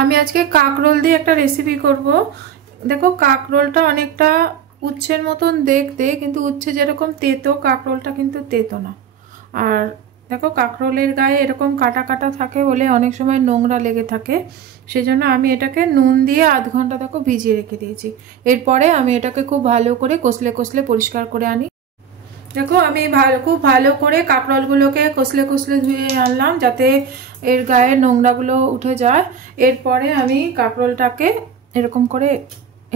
আমি আজকে কাকরোল দিয়ে একটা রেসিপি করব। দেখো কাকরোলটা অনেকটা উচ্ছের মতন দেখতে, কিন্তু উচ্ছে যেরকম তেতো কাকরোলটা কিন্তু তেতো না। আর দেখো কাকরোলের গায়ে এরকম কাটা কাটা থাকে বলে অনেক সময় নোংরা লেগে থাকে, সেজন্য আমি এটাকে নুন দিয়ে আধ ঘন্টা দেখো ভিজিয়ে রেখে দিয়েছি। এরপরে আমি এটাকে খুব ভালো করে কষলে কষলে পরিষ্কার করে আনি। দেখো আমি খুব ভালো করে কাঁকরোলগুলোকে কষলে কষলে ধুয়ে আনলাম যাতে এর গায়ের নোংরাগুলো উঠে যায়। এরপরে আমি কাঁকরোলটাকে এরকম করে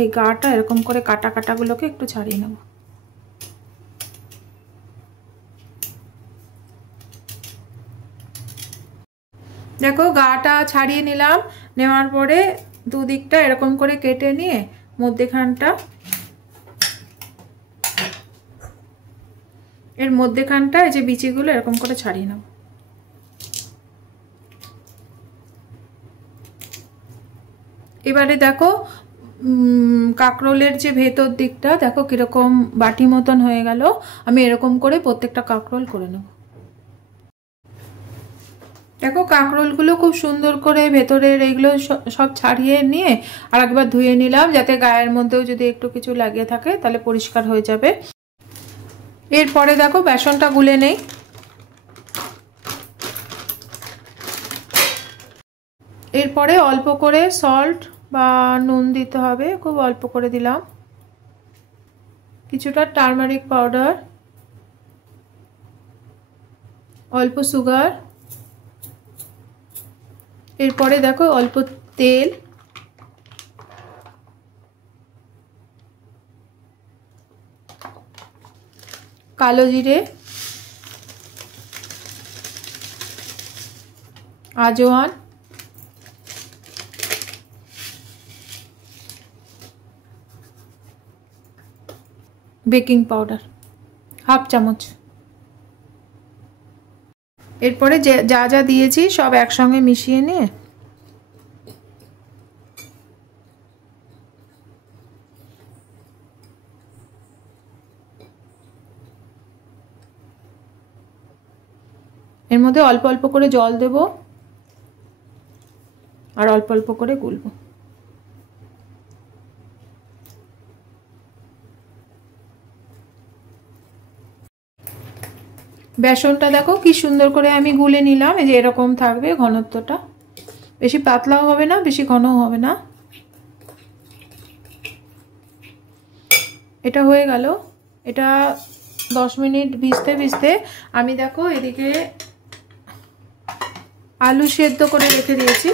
এই গাটা এরকম করে কাটা কাটাগুলোকে একটু ছাড়িয়ে নেব। দেখো গাটা ছাড়িয়ে নিলাম, নেওয়ার পরে দুদিকটা এরকম করে কেটে নিয়ে মধ্যেখানটা এর মধ্যেখানটা এই যে বিচিগুলো এরকম করে ছাড়িয়ে নেব। এবারে দেখো কাঁকরোলের যে ভেতর দিকটা দেখো কিরকম বাটি মতন হয়ে গেল। আমি এরকম করে প্রত্যেকটা কাঁকরোল করে নেব। দেখো কাঁকরোলগুলো খুব সুন্দর করে ভেতরের এইগুলো সব ছাড়িয়ে নিয়ে আর একবার ধুয়ে নিলাম, যাতে গায়ের মধ্যেও যদি একটু কিছু লাগিয়ে থাকে তাহলে পরিষ্কার হয়ে যাবে। এরপরে দেখো বেসনটা গুলে নেই। এরপরে অল্প করে সল্ট বা নুন দিতে হবে, খুব অল্প করে দিলাম। কিছুটা টারমারিক পাউডার, অল্প সুগার, এরপরে দেখো অল্প তেল, কালো জিরে, আজওয়ান, বেকিং পাউডার হাফ চামচ। এরপরে যা যা দিয়েছি সব একসঙ্গে মিশিয়ে নিয়ে এর মধ্যে অল্প অল্প করে জল দেব আর অল্প অল্প করে গুলবো। বেসনটা দেখো কি সুন্দর করে আমি গুলে নিলাম, এই যে এরকম থাকবে ঘনত্বটা, বেশি পাতলাও হবে না বেশি ঘনও হবে না। এটা হয়ে গেল। এটা 10 মিনিট ভিজতে ভিজতে আমি দেখো এদিকে আলু সেদ্ধ করে রেখে দিয়েছি।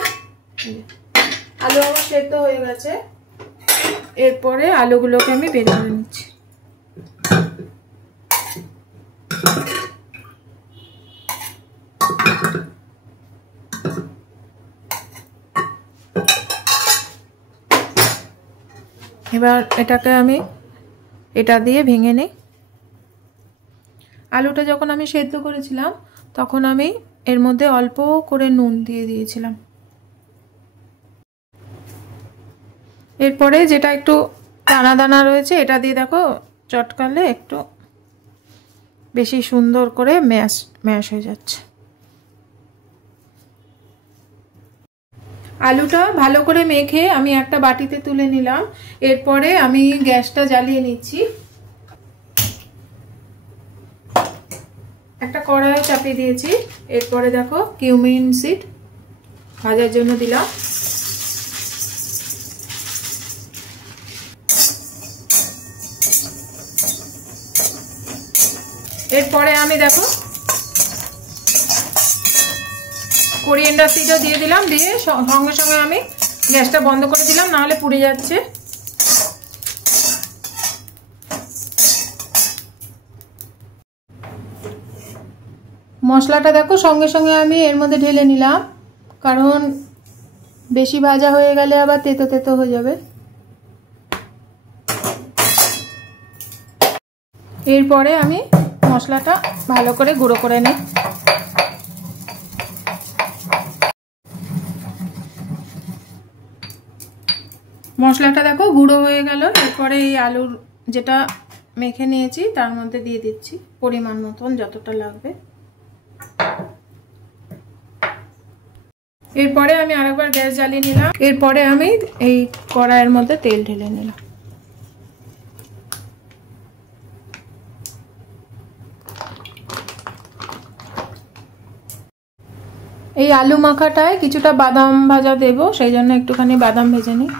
আলু আমার সেদ্ধ হয়ে গেছে। এরপরে আলুগুলোকে আমি বের করে নিচ্ছি। এবার এটাকে আমি এটা দিয়ে ভেঙে নিই। আলুটা যখন আমি সেদ্ধ করেছিলাম তখন আমি এর মধ্যে অল্প করে নুন দিয়ে দিয়েছিলাম। এরপরে যেটা একটু দানা দানা রয়েছে এটা দিয়ে দেখো চটকালে একটু বেশি সুন্দর করে ম্যাশ হয়ে যাচ্ছে। আলুটা ভালো করে মেখে আমি একটা বাটিতে তুলে নিলাম। এরপরে আমি গ্যাসটা জ্বালিয়ে নিচ্ছি। একটা কড়াই চাপিয়ে দিয়েছি। এরপরে দেখো কিউমিন সিড ভাজার জন্য দিলাম। এরপরে আমি দেখো কোরিয়েন্ডার সিডও দিয়ে দিলাম, দিয়ে সঙ্গে সঙ্গে আমি গ্যাসটা বন্ধ করে দিলাম, নাহলে পুড়ে যাচ্ছে। মশলাটা দেখো সঙ্গে সঙ্গে আমি এর মধ্যে ঢেলে নিলাম, কারণ বেশি ভাজা হয়ে গেলে আবার তেতো তেতো হয়ে যাবে। এরপরে আমি মশলাটা ভালো করে গুঁড়ো করে নিই। মশলাটা দেখো গুঁড়ো হয়ে গেল। এরপরে এই আলুর যেটা মেখে নিয়েছি তার মধ্যে দিয়ে দিচ্ছি পরিমাণ মতন যতটা লাগবে। এরপরে আমি আরেকবার গ্যাস জ্বালিয়ে নিলাম। এরপরে আমি এই কড়াইয়ের মধ্যে তেল ঢেলে নিলাম। এই আলু মাখাটায় কিছুটা বাদাম ভাজা দেব, সেই জন্য একটুখানি বাদাম ভেজে নিই।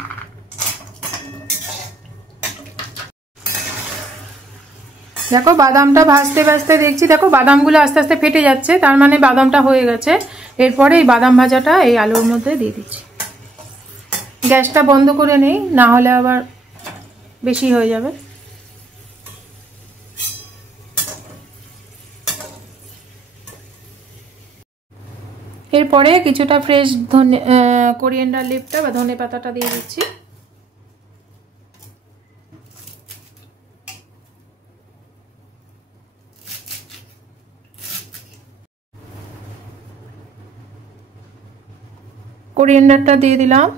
দেখো বাদামটা ভাজতে ভাজতে দেখছি, দেখো বাদামগুলো আস্তে আস্তে ফেটে যাচ্ছে, তার মানে বাদামটা হয়ে গেছে। এরপরে এই বাদাম ভাজাটা এই আলুর মধ্যে দিয়ে দিচ্ছি। গ্যাসটা বন্ধ করে নেই, না হলে আবার বেশি হয়ে যাবে। এরপরে কিছুটা ফ্রেশ কোরিয়েন্ডার লিভটা বা ধনে পাতাটা দিয়ে দিচ্ছি। কোরিয়েন্ডারটা দিয়ে দিলাম।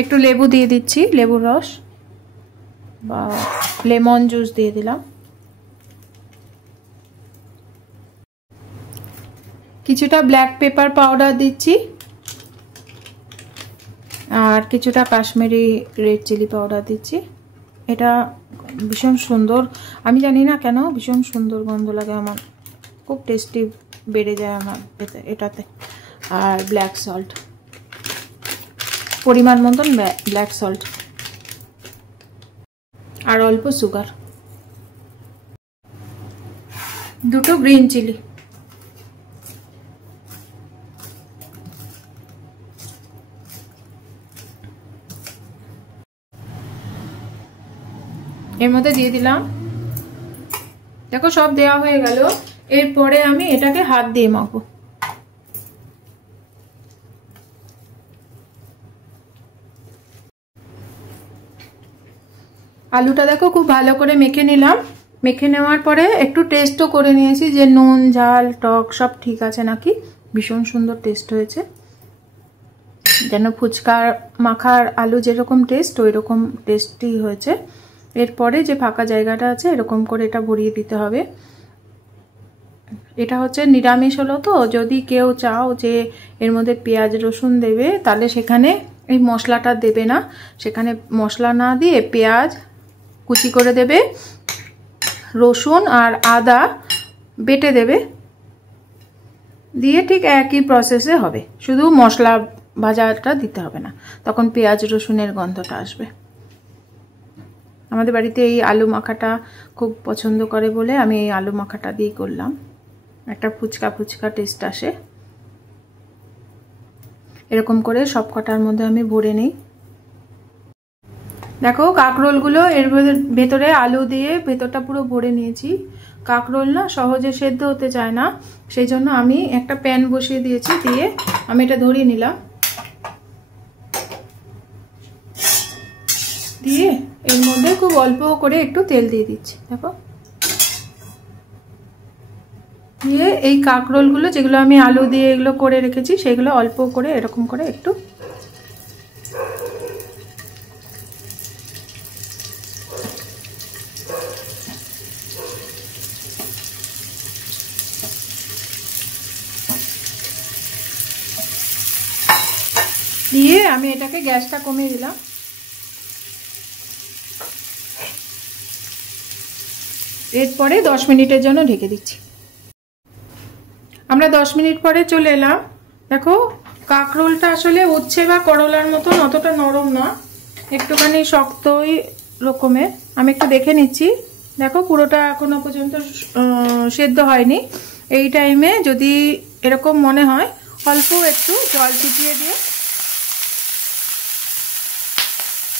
একটু লেবু দিয়ে দিচ্ছি, লেবুর রস বা লেমন জুস দিয়ে দিলাম। কিছুটা ব্ল্যাক পেপার পাউডার দিচ্ছি আর কিছুটা কাশ্মীরি রেড চিলি পাউডার দিচ্ছি। এটা ভীষণ সুন্দর, আমি জানি না কেন ভীষণ সুন্দর গন্ধ লাগে আমার, খুব টেস্টি বেড়ে যায় আমার এটাতে। আর ব্ল্যাক সল্ট, পরিমাণ মতন ব্ল্যাক সল্ট, আর অল্প সুগার, দুটো গ্রিন চিলি। এর মধ্যে দিয়ে দিলাম। দেখো সব দেওয়া হয়ে গেল। এরপরে আমি এটাকে হাত দিয়ে মাখবো। আলুটা দেখো খুব ভালো করে মেখে নিলাম। মেখে নেওয়ার পরে একটু টেস্টও করে নিয়েছি যে নুন ঝাল টক সব ঠিক আছে নাকি। ভীষণ সুন্দর টেস্ট হয়েছে, যেন ফুচকার মাখার আলু যেরকম টেস্ট ওই রকম টেস্টই হয়েছে। এরপরে যে ফাঁকা জায়গাটা আছে এরকম করে এটা ভরিয়ে দিতে হবে। এটা হচ্ছে নিরামিষ হলো তো, যদি কেউ চাও যে এর মধ্যে পেঁয়াজ রসুন দেবে তাহলে সেখানে এই মশলাটা দেবে না, সেখানে মশলা না দিয়ে পেঁয়াজ কুচি করে দেবে, রসুন আর আদা বেটে দেবে, দিয়ে ঠিক একই প্রসেসে হবে, শুধু মশলা ভাজাটা দিতে হবে না, তখন পেঁয়াজ রসুনের গন্ধটা আসবে। আমাদের বাড়িতে এই আলু মাখাটা খুব পছন্দ করে বলে আমি এই আলু মাখাটা দিয়ে করলাম, একটা ফুচকা ফুচকা টেস্ট আসে। এরকম করে সব কটার মধ্যে আমি ভরে নিই। দেখো কাঁকরোলগুলো এর ভেতরে আলু দিয়ে ভেতরটা পুরো ভরে নিয়েছি। কাঁকরোল না সহজে সেদ্ধ হতে চায় না, সেই জন্য আমি একটা প্যান বসিয়ে দিয়েছি, দিয়ে আমি এটা ধরিয়ে নিলাম, দিয়ে এর মধ্যে খুব অল্প করে একটু তেল দিয়ে দিচ্ছি। দেখো দিয়ে এই কাঁকরোলগুলো যেগুলো আমি আলু দিয়ে এগুলো করে রেখেছি সেগুলো অল্প করে এরকম করে একটু দিয়ে আমি এটাকে গ্যাসটা কমিয়ে দিলাম। এরপরে 10 মিনিটের জন্য ঢেকে দিচ্ছি। আমরা 10 মিনিট পরে চলে এলাম। দেখো কাঁকরোলটা আসলে উচ্ছে বা করলার মতন অতটা নরম না, একটুখানি শক্তই রকমের। আমি একটু দেখে নিচ্ছি, দেখো পুরোটা এখনো পর্যন্ত সেদ্ধ হয়নি। এই টাইমে যদি এরকম মনে হয় অল্প একটু জল ছিটিয়ে দিয়ে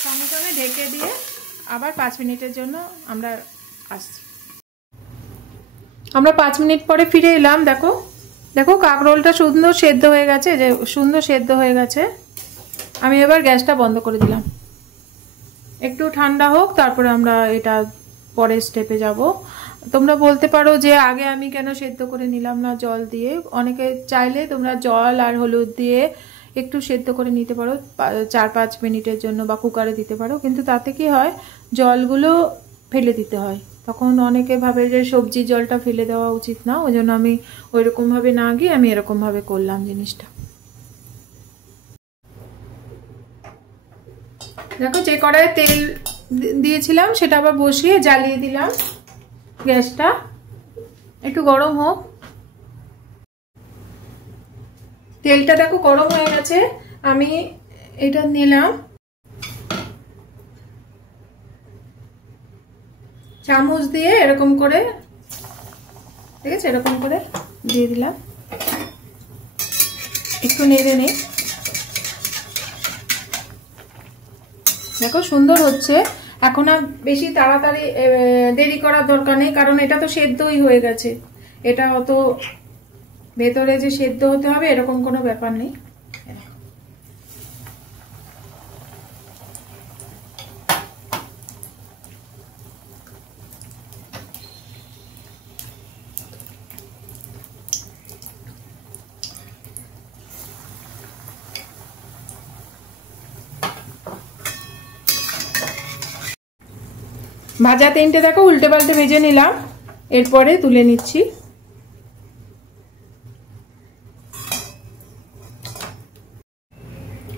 সঙ্গে সঙ্গে ঢেকে দিয়ে আবার 5 মিনিটের জন্য আমরা আসছি। আমরা 5 মিনিট পরে ফিরে এলাম। দেখো দেখো কাঁকরোলটা সুন্দর সেদ্ধ হয়ে গেছে, যে সুন্দর সেদ্ধ হয়ে গেছে। আমি এবার গ্যাসটা বন্ধ করে দিলাম, একটু ঠান্ডা হোক তারপরে আমরা এটা পরের স্টেপে যাব। তোমরা বলতে পারো যে আগে আমি কেন সেদ্ধ করে নিলাম না জল দিয়ে। অনেকে চাইলে তোমরা জল আর হলুদ দিয়ে একটু সেদ্ধ করে নিতে পারো 4-5 মিনিটের জন্য, বা কুকারে দিতে পারো, কিন্তু তাতে কি হয় জলগুলো ফেলে দিতে হয়, তখন অনেকে ভাবে যে সবজি জলটা ফেলে দেওয়া উচিত না, ওই জন্য আমি ওইরকমভাবে না গিয়ে আমি এরকমভাবে করলাম জিনিসটা। দেখো যে কড়াইয়ে তেল দিয়েছিলাম সেটা আবার বসিয়ে জ্বালিয়ে দিলাম গ্যাসটা, একটু গরম হোক। তেলটা দেখো গরম হয়ে গেছে, আমি এটা নিলাম, চামচ দিয়ে এরকম করে, ঠিক আছে, এরকম করে দিয়ে দিলাম, একটু নেড়ে নেই। দেখো সুন্দর হচ্ছে। এখন আর বেশি তাড়াতাড়ি দেরি করার দরকার নেই, কারণ এটা তো সেদ্ধই হয়ে গেছে, এটা অত ভেতরে যে সেদ্ধ হতে হবে এরকম কোনো ব্যাপার নেই। ভাজা তিনটে দেখো উল্টে পাল্টে ভেজে নিলাম, এরপরে তুলে নিচ্ছি।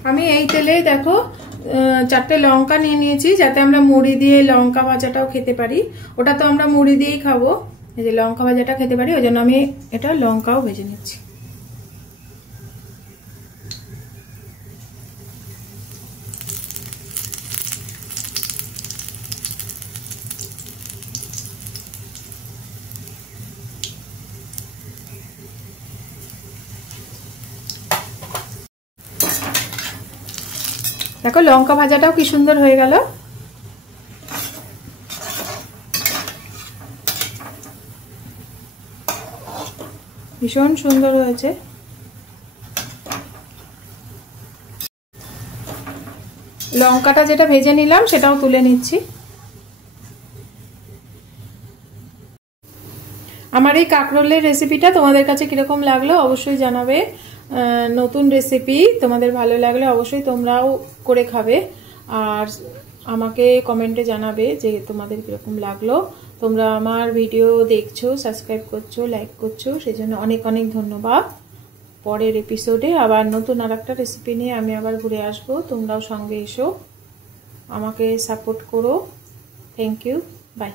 আমি এই তেলে দেখো 4টে লঙ্কা নিয়ে নিয়েছি, যাতে আমরা মুড়ি দিয়ে লঙ্কা ভাজাটাও খেতে পারি। ওটা তো আমরা মুড়ি দিয়েই খাবো, এই যে লঙ্কা ভাজাটা খেতে পারি, ওই জন্য আমি এটা লঙ্কাও ভেজে নিচ্ছি। দেখো লঙ্কা ভাজাটাও কি সুন্দর হয়ে গেল। ভীষণ সুন্দর হয়েছে। লঙ্কাটা যেটা ভেজে নিলাম সেটাও তুলে নিচ্ছি। আমার এই কাঁকরোলের রেসিপিটা তোমাদের কাছে কিরকম লাগলো অবশ্যই জানাবে। নতুন রেসিপি তোমাদের ভালো লাগলে অবশ্যই তোমরাও করে খাবে, আর আমাকে কমেন্টে জানাবে যে তোমাদের কিরকম লাগলো। তোমরা আমার ভিডিও দেখছো, সাবস্ক্রাইব করছো, লাইক করছো, সেই জন্য অনেক অনেক ধন্যবাদ। পরের এপিসোডে আবার নতুন আর একটা রেসিপি নিয়ে আমি আবার ঘুরে আসবো, তোমরাও সঙ্গে এসো, আমাকে সাপোর্ট করো। Thank you, by.